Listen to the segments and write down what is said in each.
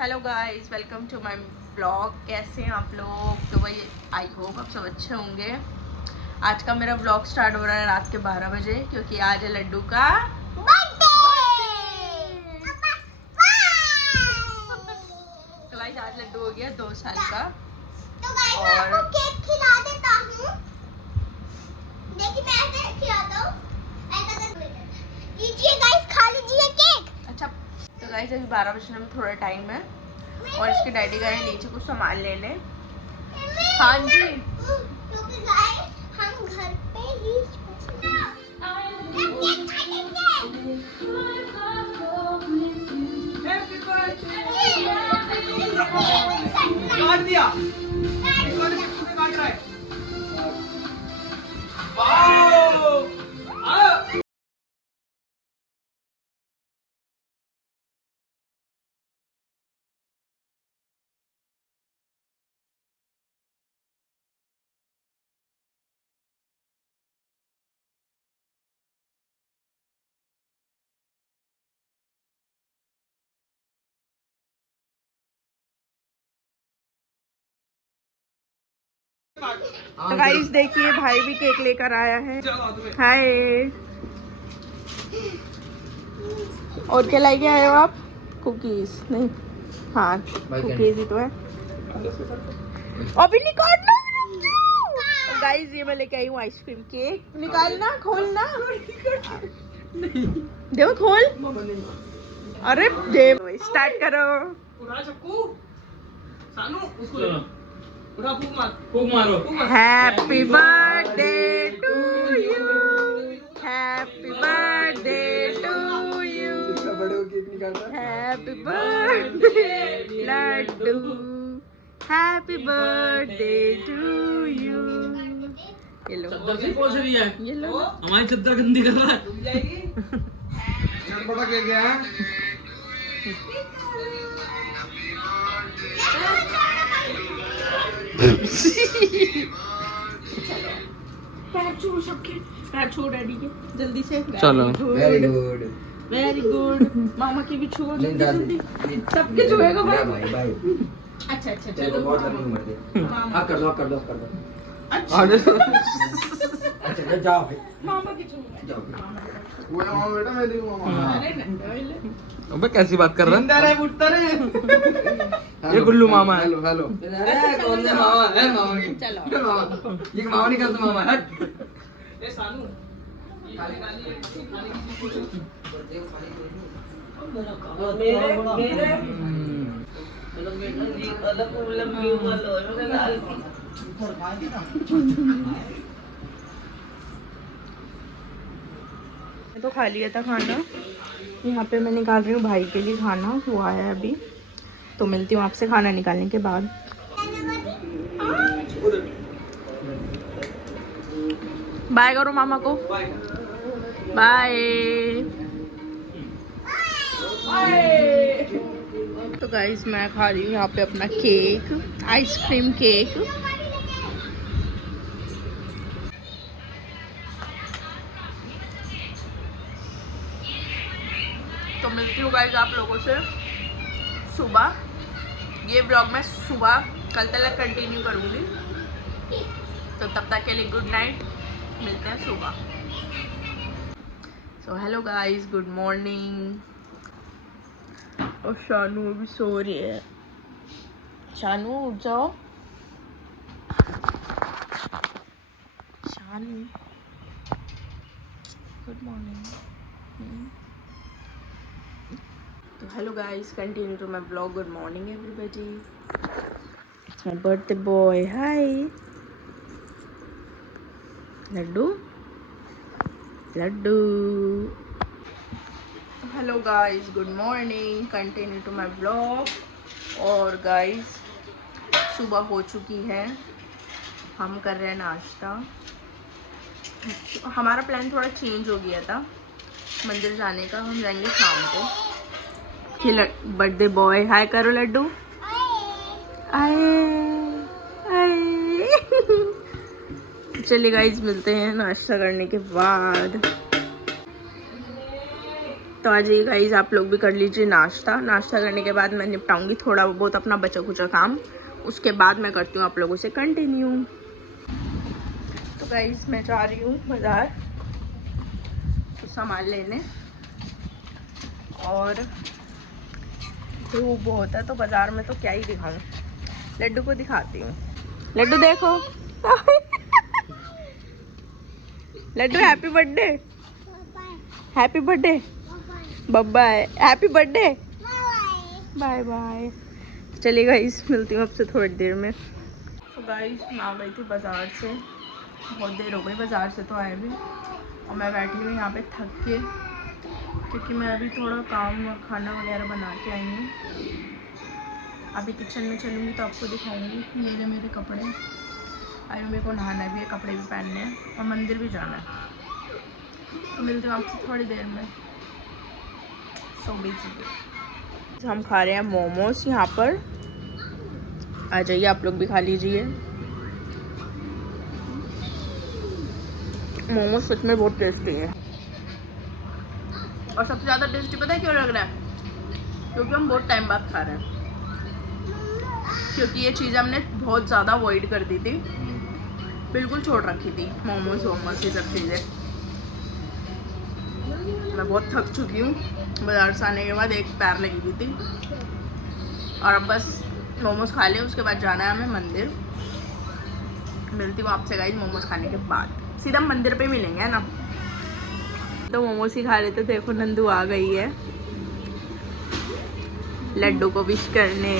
Hello guys, welcome to my blog. कैसे हैं आप लोग? तो भाई आई होप आप सब अच्छे होंगे। आज का मेरा ब्लॉग स्टार्ट हो रहा है रात के 12 बजे क्योंकि आज है लड्डू का बर्थडे। तो गाइस आज लड्डू हो गया 2 साल का। तो गाइस मैं और आपको केक खिला देता हूँ। देखिए मैं ऐसे खिलाता हूँ, ऐसा कर लीजिए गाइस, खा लीजिए केक। अच्छा, तो गाइस अभी 12 बजने में थोड़ा टाइम है और इसके डैडी गए नीचे कुछ सामान लेने। हाँ जी, क्योंकि गाइस हम घर पे ही काट दिया। इस वाले चिप्स में काट रहा है। वाओ! तो गाइस देखिए भाई भी केक लेकर आया है। हाय, और क्या लेके आए हो आप? कुकीज नहीं, हाँ कुकीज ही तो है। अभी निकालना। गाइस ये मैं लेके आई हूँ आइसक्रीम केक। निकालना, खोलना। देखो खोल। अरे दे, स्टार्ट करो। उठा चक्कू। सानू उसको ले लो। उठा, फूक मारो। Happy birthday to you, happy birthday to you, happy birthday Laddu, happy birthday to you. ये लो, चद्दर से पोंछ रही है। ये लो। हमारी चद्दर गंदी कर रहा है। डूब जाएगी। यार बड़ा केक गया है। पैर छू सबके, पैर छू डैडी के जल्दी से। चलो। Very good, very good. मामा की भी छू जल्दी जल्दी, सबके छुएगा भाई। अच्छा अच्छा चलो, मामा कर दो। अच्छा अच्छा जाओ भाई। मामा की छूएगा। जाओ। वो है मामा बेटा, मैं देखूं मामा। अरे नंदा वाले। अबे कैसी बात कर रहा जिंदा रहे बुट्टा रे। ये गुल्लू मामा है। Hello hello. अरे कौन सा मामा है? मामा की चलो। मामा, ये मामा नहीं करता मामा है। ए सानू, तो खा लिया था खाना। यहाँ पे मैं निकाल रही हूँ भाई के लिए खाना, वो आया है अभी। तो मिलती हूँ आपसे खाना निकालने के बाद। बाय करो मामा को। बाय। तो गाइस मैं खा रही हूँ यहाँ पे अपना केक, आइसक्रीम केक। तो मिलती हूँ गाइस आप लोगों से सुबह। ये ब्लॉग मैं सुबह कल तक कंटिन्यू करूँगी। तो तब तक के लिए गुड नाइट, मिलते हैं सुबह। So hello guys, good morning. और शानू अभी सो रही है। शानू उठ जाओ। Shanu, good morning. तो hello guys, continue to my blog. Good morning everybody. It's my birthday boy. Hi Laddu, Laddu. Hello guys, good morning, continue to my blog. और गाइस सुबह हो चुकी है, हम कर रहे हैं नाश्ता। हमारा प्लान थोड़ा चेंज हो गया था मंदिर जाने का, हम जाएंगे शाम को। ये बर्थडे बॉय, हाय करो लड्डू। आए आए। चलिए गाइस मिलते हैं नाश्ता करने के बाद। तो आ जाइए गाइस, आप लोग भी कर लीजिए नाश्ता। नाश्ता करने के बाद मैं निपटाऊंगी थोड़ा बहुत अपना बचा खुचा काम, उसके बाद मैं करती हूँ आप लोगों से कंटिन्यू। तो गाइस मैं जा रही हूँ बाज़ार कुछ सामान लेने, और धूप बहुत है तो बाज़ार में तो क्या ही दिखाऊँ। लड्डू को दिखाती हूँ। लड्डू देखो Laddu happy birthday, happy birthday, बब्बा है, हैप्पी बर्थडे, बाय बाय। चलिए गाइस मिलती हूँ आपसे थोड़ी देर में। तो गाइस मैं आ गई थी बाज़ार से, बहुत देर हो गई बाज़ार से तो आए भी, और मैं बैठी हुई यहाँ पे थक के, क्योंकि मैं अभी थोड़ा काम खाना वगैरह बना के आई हूँ। अभी किचन में चलूँगी तो आपको दिखाऊँगी। ये मेरे कपड़े, अभी मेरे को नहाना भी है, कपड़े भी पहनने हैं और मंदिर भी जाना है। तो मिलते हैं आपसे थोड़ी देर में। So busy. हम खा रहे हैं मोमोज यहाँ पर, आ जाइए आप लोग भी खा लीजिए। मोमोज सच में बहुत टेस्टी है, और सबसे ज़्यादा टेस्टी पता है क्यों लग रहा है? क्योंकि हम बहुत टाइम बाद खा रहे हैं, क्योंकि ये चीज़ हमने बहुत ज़्यादा अवॉइड कर दी थी, बिल्कुल छोड़ रखी थी मोमोज वोमोज ये सब चीज़ें। मैं बहुत थक चुकी हूँ, बाज़ार से आने के बाद एक पैर लगी हुई थी, और अब बस मोमोज खा लें, उसके बाद जाना है हमें मंदिर। मिलती हूँ आपसे गाइस मोमोज खाने के बाद, सीधा मंदिर पे मिलेंगे है ना। तो मोमोज ही खा रहे थे, देखो नंदू आ गई है लड्डू को विश करने।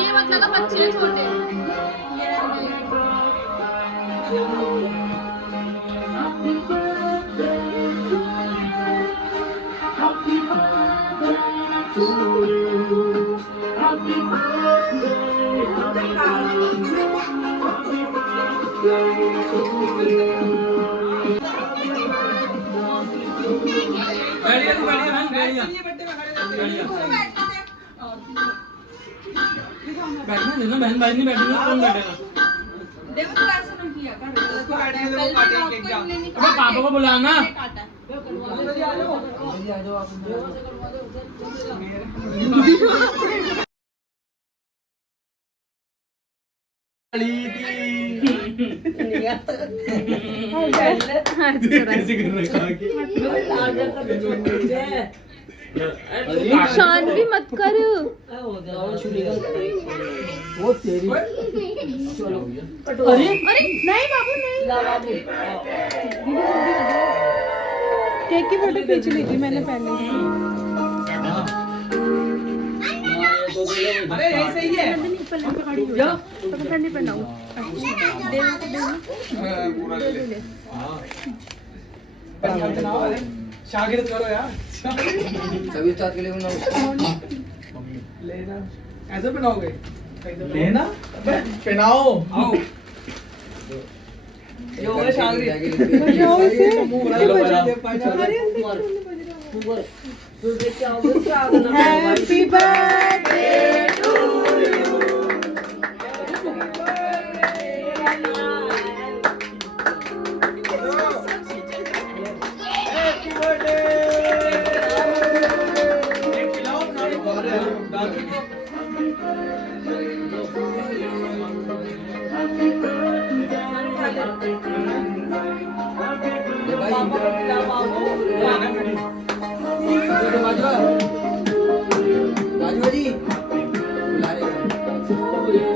ये मत लगा, बच्चे हैं छोटे। बैठना देना, बहन भाई नहीं बैठेंगे कौन बैठेगा? देखो तो ऐसा ना किया कर, उसको बैठने दे, वो काटेंगे क्या? अबे पापा को बुलाना। शान भी मत कर। वो तेरी अरे अरे नहीं बाबू नहीं, केक की फोटो खींच ली थी मैंने पहले। अरे यही सही है। नहीं पहनाऊं, शागिर्द करो यार, सभी उस्ताद के लिए लेना ऐसे पहनाओगे, लेना पहनाओ। आओ ये होगा शागिर्द। Happy birthday to you. Bajwa Bajwa ji बुला रहे हैं।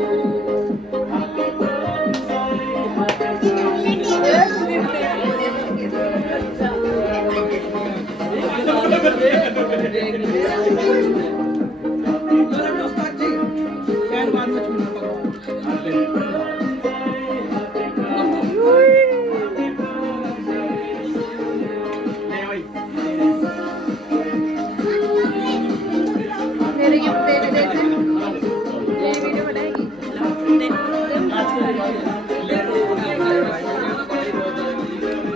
मेरे गिफ्ट दे दे ये वीडियो बनाएगी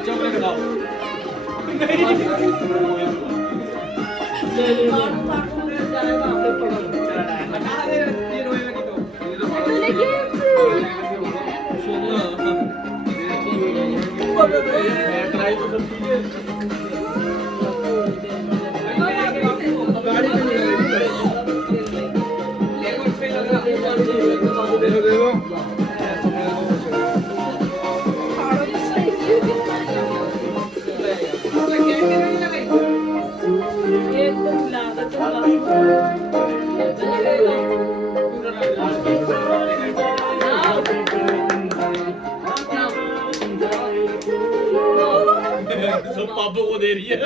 चॉकलेट खाओ सब पापा को दे रही है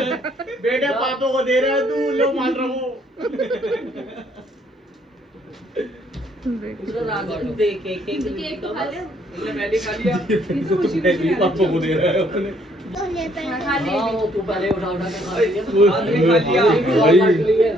बेटे पापा को दे रहा है तू लो मान रहा हूँ केक खा ले मैंने खा लिया पापा को दे रहा है अपने तो ले पे खा ले हाँ, तू पहले उठा उठा के खा लिया। आदमी खा लिया